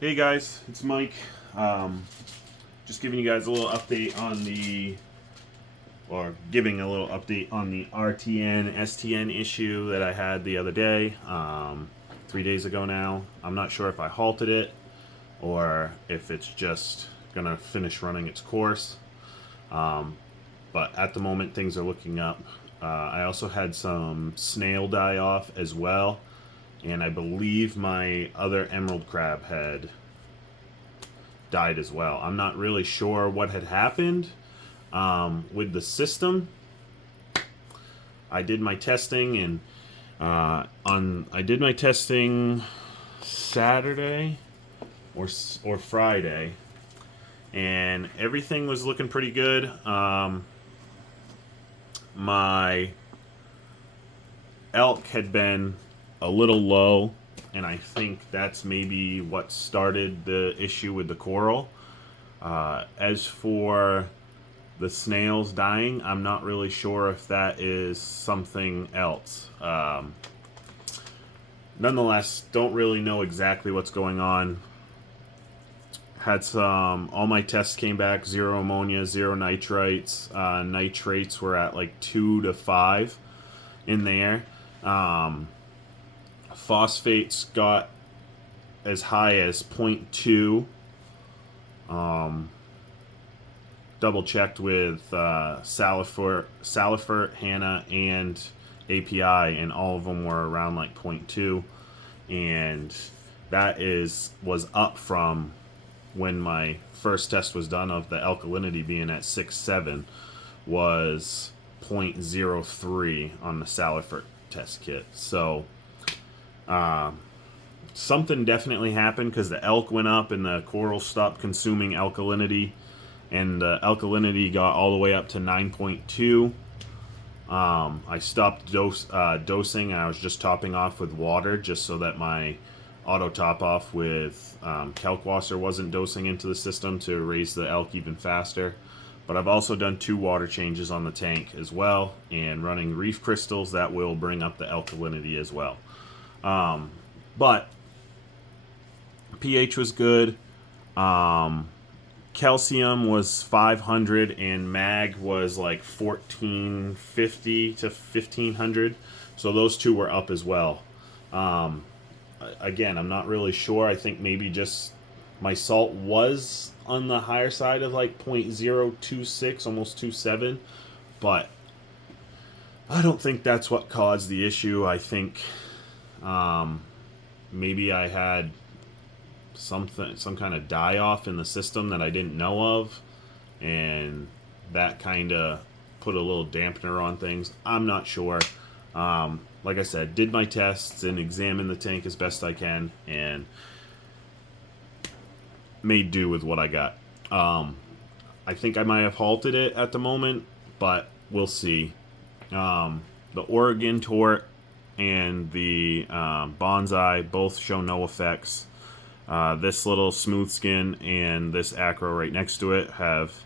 Hey guys, it's Mike. Just giving you guys a little update on giving a little update on the RTN STN issue that I had the other day, 3 days ago now. I'm not sure if I halted it or if it's just gonna finish running its course. But at the moment, things are looking up. I also had some snail die off as well, and I believe my other emerald crab had died as well. I'm not really sure what had happened with the system. I did my testing and I did my testing Saturday or Friday, and everything was looking pretty good. My elk had been a little low, and I think that's maybe what started the issue with the coral. As for the snails dying, I'm not really sure if that is something else. Nonetheless, don't really know exactly what's going on. Had all my tests came back, 0 ammonia, 0 nitrites. Nitrates were at like 2 to 5 in there. Phosphates got as high as 0.2. Double checked with Salifert, Hannah, and API, and all of them were around like 0.2, and that was up from when my first test was done of the alkalinity being at 6.7 was 0.03 on the Salifert test kit. So something definitely happened because the elk went up and the coral stopped consuming alkalinity, and the alkalinity got all the way up to 9.2. I stopped dosing, and I was just topping off with water just so that my auto top off with Kalkwasser wasn't dosing into the system to raise the elk even faster. But I've also done 2 water changes on the tank as well, and running reef crystals that will bring up the alkalinity as well. But pH was good. Calcium was 500 and mag was like 1450 to 1500. So those 2 were up as well. Again, I'm not really sure. I think maybe just my salt was on the higher side of like 0.026, almost 27. But I don't think that's what caused the issue. I think maybe I had some kind of die off in the system that I didn't know of, and that kind of put a little dampener on things. I'm not sure. Like I said, did my tests and examined the tank as best I can, and made do with what I got. I think I might have halted it at the moment, but we'll see. The Oregon Tort and the Bonsai both show no effects. This little smooth skin and this acro right next to it have,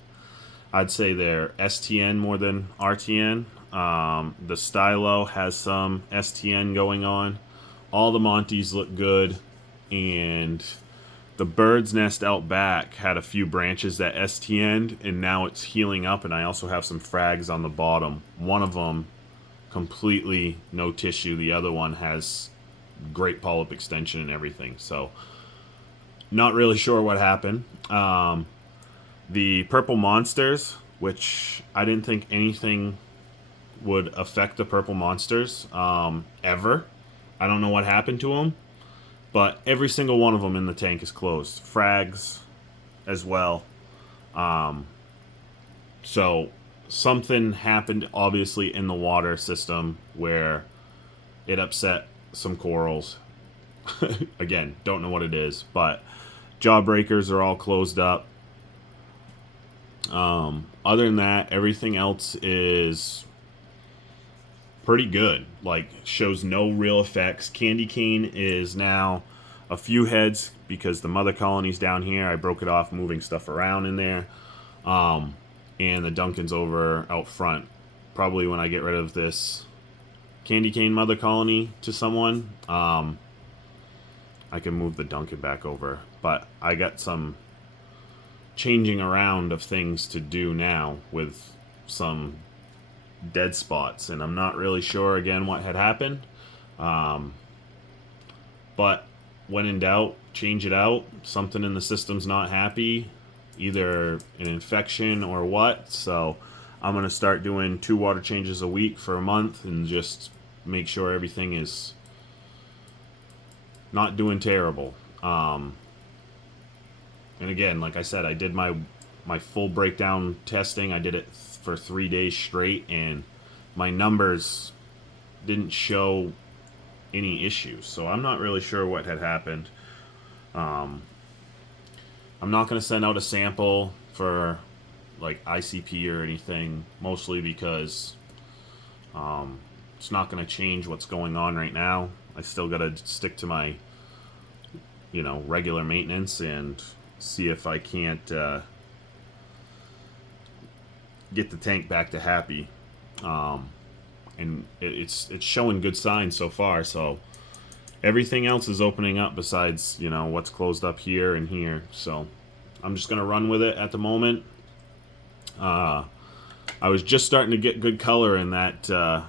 I'd say they're STN more than RTN. The stylo has some STN going on. All the Monties look good, and the bird's nest out back had a few branches that STN'd, and now it's healing up, and I also have some frags on the bottom. One of them completely no tissue. The other one has great polyp extension and everything. So not really sure what happened. The purple monsters, which I didn't think anything would affect the purple monsters ever. I don't know what happened to them, but every single one of them in the tank is closed. Frags as well. So something happened obviously in the water system where it upset some corals. Again, don't know what it is, but jawbreakers are all closed up. Other than that, everything else is pretty good. Like, shows no real effects. Candy cane is now a few heads because the mother colony's down here. I broke it off moving stuff around in there. And the Duncan's over out front. Probably when I get rid of this candy cane mother colony to someone, I can move the Duncan back over. But I got some changing around of things to do now with some dead spots, and I'm not really sure again what had happened. But when in doubt, change it out. Something in the system's not happy, either an infection or what. So I'm going to start doing 2 water changes a week for a month and just make sure everything is not doing terrible. And again, like I said, I did my full breakdown testing. I did it for 3 days straight, and my numbers didn't show any issues. So I'm not really sure what had happened. I'm not going to send out a sample for like ICP or anything, mostly because it's not going to change what's going on right now. I still got to stick to my, regular maintenance and see if I can't get the tank back to happy. And it's showing good signs so far. So everything else is opening up besides what's closed up here and here. So I'm just gonna run with it at the moment. I was just starting to get good color in that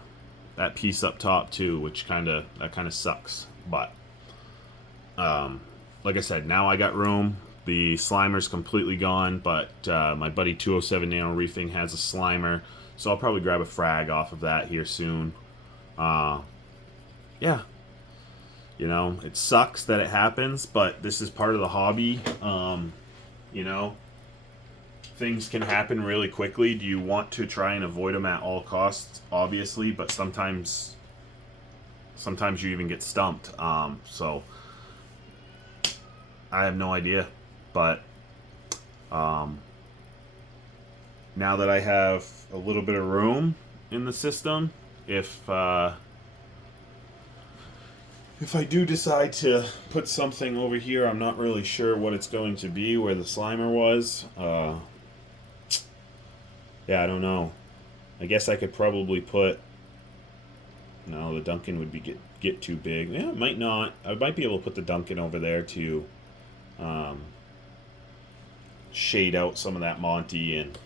piece up top too, which kind of sucks. But like I said, now I got room. The slimer's completely gone, but my buddy 207 Nano Reefing has a slimer, so I'll probably grab a frag off of that here soon. Yeah. It sucks that it happens, but this is part of the hobby. Things can happen really quickly. Do you want to try and avoid them at all costs? Obviously, but sometimes you even get stumped. So I have no idea. But now that I have a little bit of room in the system, if I do decide to put something over here, I'm not really sure what it's going to be, where the slimer was. Yeah, I don't know. I guess I could probably put... No, the Duncan would get too big. Yeah, it might not. I might be able to put the Duncan over there to shade out some of that Monty, and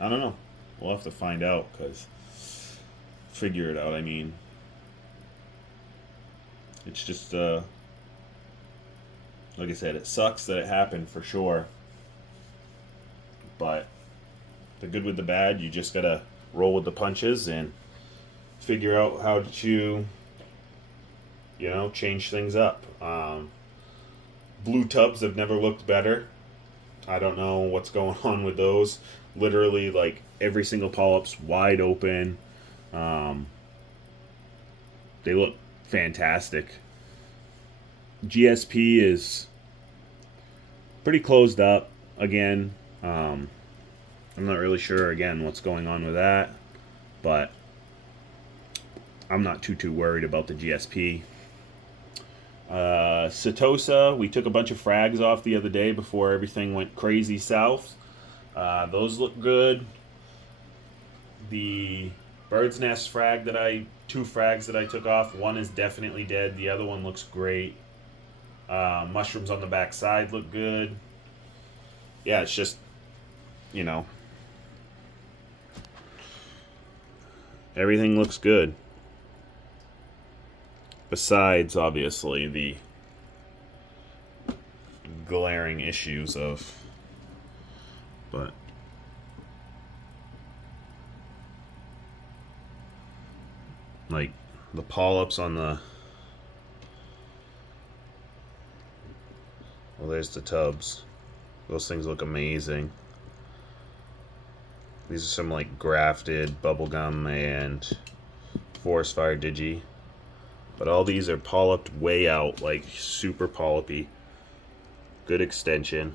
I don't know. We'll have to find out, because figure it out. I mean, it's just like I said, it sucks that it happened for sure, but the good with the bad, you just gotta roll with the punches and figure out how to change things up. Blue tubs have never looked better. I don't know what's going on with those. Literally, like, every single polyp's wide open. They look fantastic. GSP is pretty closed up again. I'm not really sure again what's going on with that, but I'm not too worried about the GSP. Setosa, we took a bunch of frags off the other day before everything went crazy south. Those look good. The bird's nest frag two frags that I took off, one is definitely dead, the other one looks great. Mushrooms on the back side look good. Yeah, it's just, everything looks good. Besides, obviously, the glaring issues of... But... like, the polyps on the... Well, there's the tubs. Those things look amazing. These are some, like, grafted bubblegum and forest fire digi. But all these are polyped way out, like super polypy. Good extension.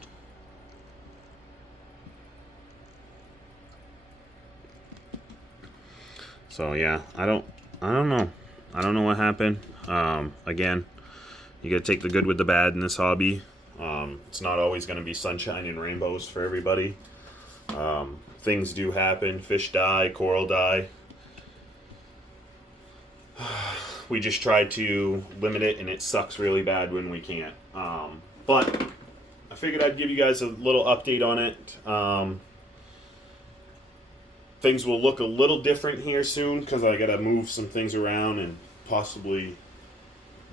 So yeah, I don't know. I don't know what happened. Again, you gotta take the good with the bad in this hobby. It's not always gonna be sunshine and rainbows for everybody. Things do happen. Fish die, coral die. we just try to limit it, and it sucks really bad when we can't. But I figured I'd give you guys a little update on it. Things will look a little different here soon because I got to move some things around and possibly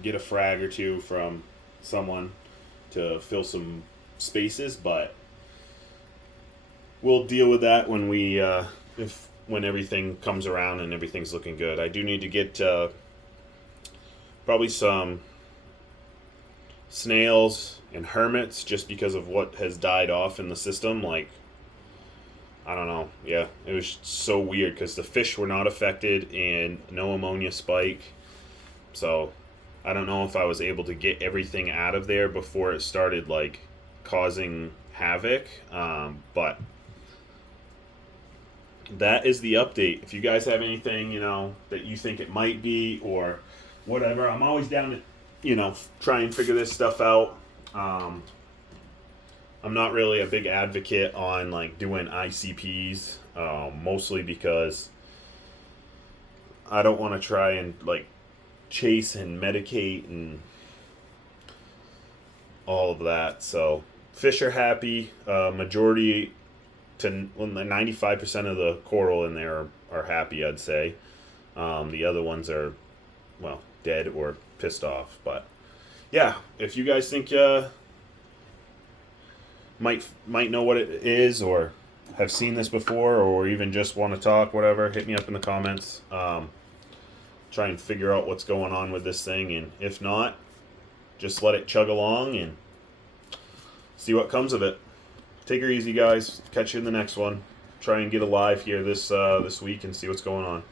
get a frag or two from someone to fill some spaces, but we'll deal with that when when everything comes around and everything's looking good. I do need to get probably some snails and hermits just because of what has died off in the system. Like, I don't know. Yeah, it was so weird because the fish were not affected and no ammonia spike. So I don't know if I was able to get everything out of there before it started like causing havoc. But that is the update. If you guys have anything, that you think it might be or whatever, I'm always down to, try and figure this stuff out. I'm not really a big advocate on like doing ICPs, mostly because I don't want to try and like chase and medicate and all of that. So fish are happy. Majority to 95% of the coral in there are happy, I'd say. The other ones are, well, dead or pissed off. But yeah, if you guys think might know what it is or have seen this before or even just want to talk, whatever, hit me up in the comments. Try and figure out what's going on with this thing, and if not, just let it chug along and see what comes of it. Take her easy, guys. Catch you in the next one. Try and get alive here this week and see what's going on.